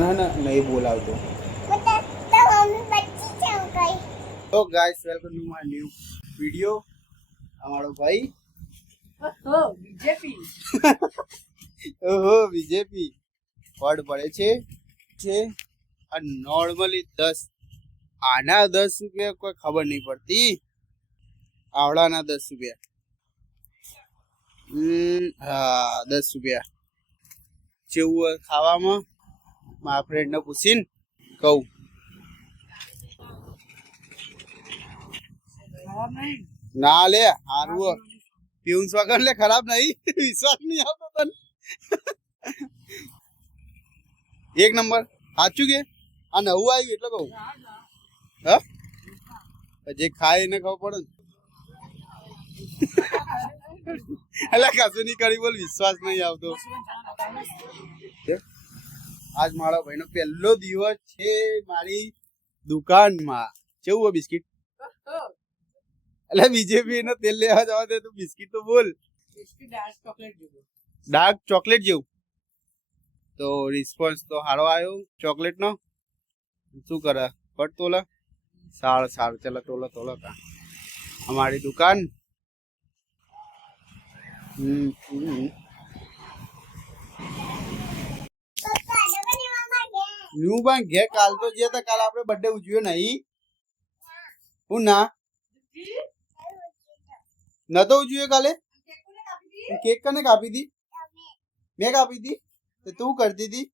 ના ના નહીં બોલાવતો. તો guys welcome to my new video. અમારો ભાઈ બીજેપી ઓહો બીજેપી વર્ડ પડે છે આ નોર્મલી 10 આના 10 રૂપિયા કોઈ ખબર નહીં પડતી. આવડાના 10 રૂપિયા. હા 10 રૂપિયા જેવું ખાવામાં મારા ફ્રેન્ડને પૂછીને કહું. ના લે હારું પીઉન્સ વગર લે ખરાબ નહીં. વિશ્વાસ નહીં આવતો તને. એક નંબર સાચું કે આ નવું આવ્યું એટલે કહું. હા જે ખાય એને ખબર પડે ને. એટલે કશું નહીં કરી બોલ વિશ્વાસ નહીં આવતો. આજ મારા ભાઈનો પહેલો દિવસ છે મારી દુકાનમાં. કેવું હોય બિસ્કિટ? એટલે બીજેપી નો તેલ લેવા જવા દે તું બિસ્કિટ તો બોલ. ડાર્ક ચોકલેટ જેવું. તો રિસ્પોન્સ તો સારો આવ્યો ચોકલેટ નો. શું કરે પટ તોલા? સારું સારું ચલો તોલો કા અમારી દુકાન. ન્યુ બેંક ઘે કાલ તો જે હતા કાલ આપણે બર્થડે ઉજવ્યો નહીં. હું ના નતો ઉજવ્યો કાલે. કેક કને કાપી હતી? મેં કાપી હતી. તો તું કરતી હતી?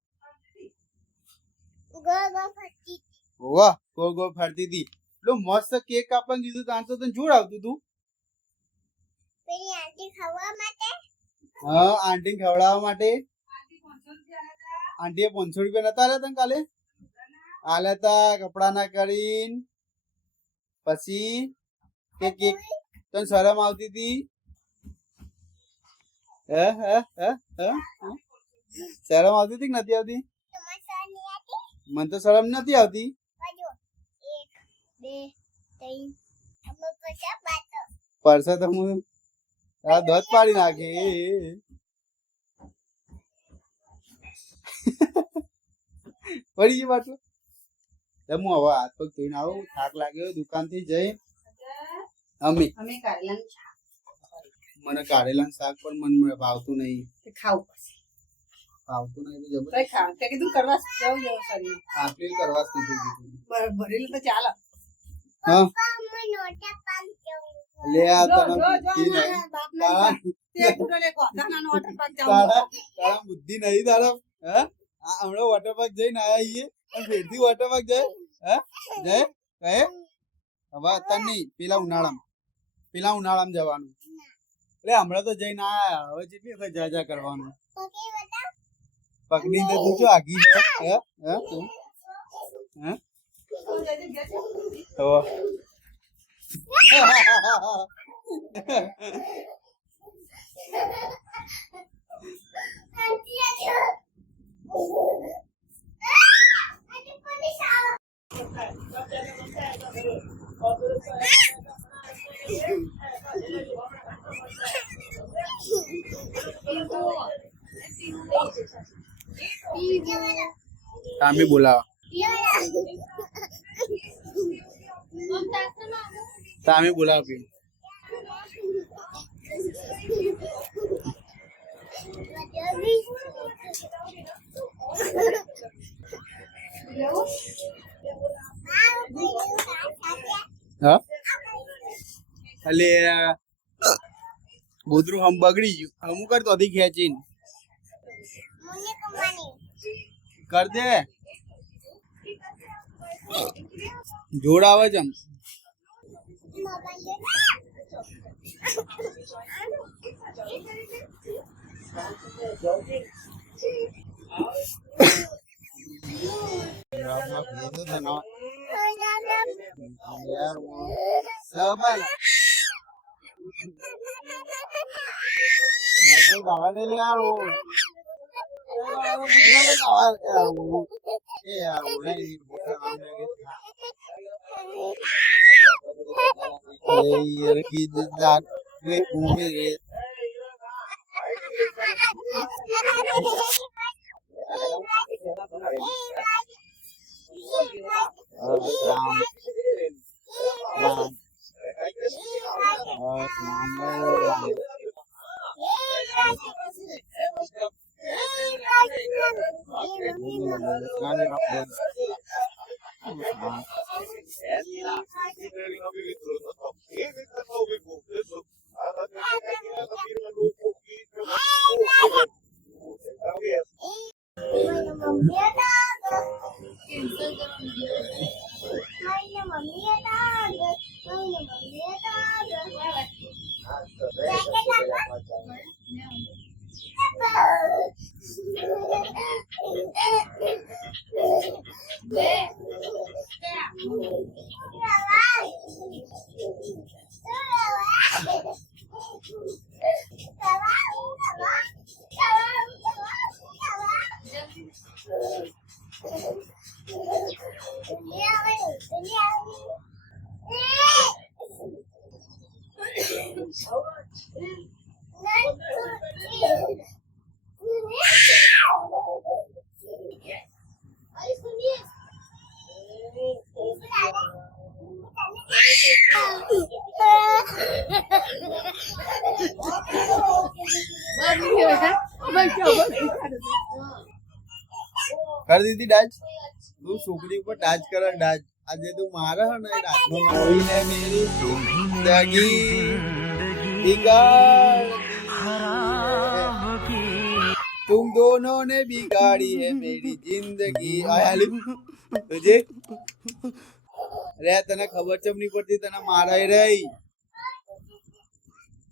વાહ ગોળ ગોળ ફરતી હતી. લો મસ્ત કેક કાપવાનું દીધું તાન તો તને જોર આવતું તું. હા આંટી ખવડાવવા માટે. આંટીએ 500 રૂપિયા નતા આલ્યા તને કાલે? આલ્યા તા કપડા ના કરીને. પછી કે કેક તને શરમ આવતી હતી? શરમ આવતી હતી કે નથી આવતી? મને તો શરમ નથી આવતી. પરસા તો હું દોત પાડી નાખે. પડી ગઈ બાટલો. હું હવે હાથ પગ ધોઈને આવું. થાક લાગ્યો દુકાન થી જઈ. અમે મને કાઢેલા શાક પણ મને ભાવતું નહીં. ભાવતું નહીં તો જબર કીધું કરવા જવું શરીર આટલી કરવા જ નથી કીધું. ભરેલું તો ચાલે. હા લે આ તને બુદ્ધિ નહીં. તારા બુદ્ધિ નહીં તારા. હા હમણાં વોટર પાર્ક જઈને આયા છીએ અને ફેરથી વોટર પાર્ક જાય. હા જાય કહે હવે અત્યારે નહીં પેલા ઉનાળામાં જવાનું. એટલે હમણાં તો જઈને આયા હવે જેટલી વખત જા કરવાનું. પકડી દે તું જો આગી તામી બોલાવા. તામી બોલાવ પી. હા અલે ગોદરું હમ બગડી ગયું. અમુક કરતો હતી ખેંચીને કર દે. જોડ આવે છે. રામ રામ રામ कर दीदी डाज तू सुकड़ी पर डाज कर डाज आज तू मारा है ना डाज में कोई ने मेरी जिंदगी बिगाड़ दी तुम दोनों ने बिगाड़ी है मेरी जिंदगी आया तुझे रे तने खबर चम नहीं पड़ती तना मारा ही रही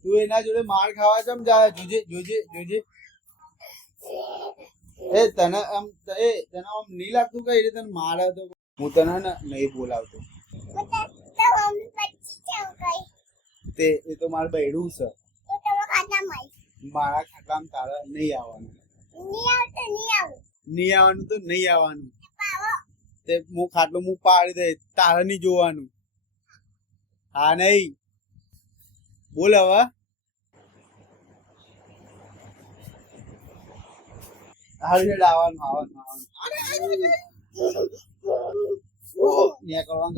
तू एना जोड़े मार खावा चम जाए जुजे जुजे जुजे ए तने आम नहीं लागતું કઈ રીતે તને મારે તો હું તને ને નહીં બોલાવતો તે એ તો માર બૈડું છે મારા ખાતામાં તારે નહીં આવવાનું નહીં આવવાનું તો નહીં આવવાનું તે હું ખાટલું હું પાડી દે તારે નહીં જોવાનું હા નહીં બોલ હવે હારું આવવાનું આવવાનું આવવાનું ઓ ને કરવાનું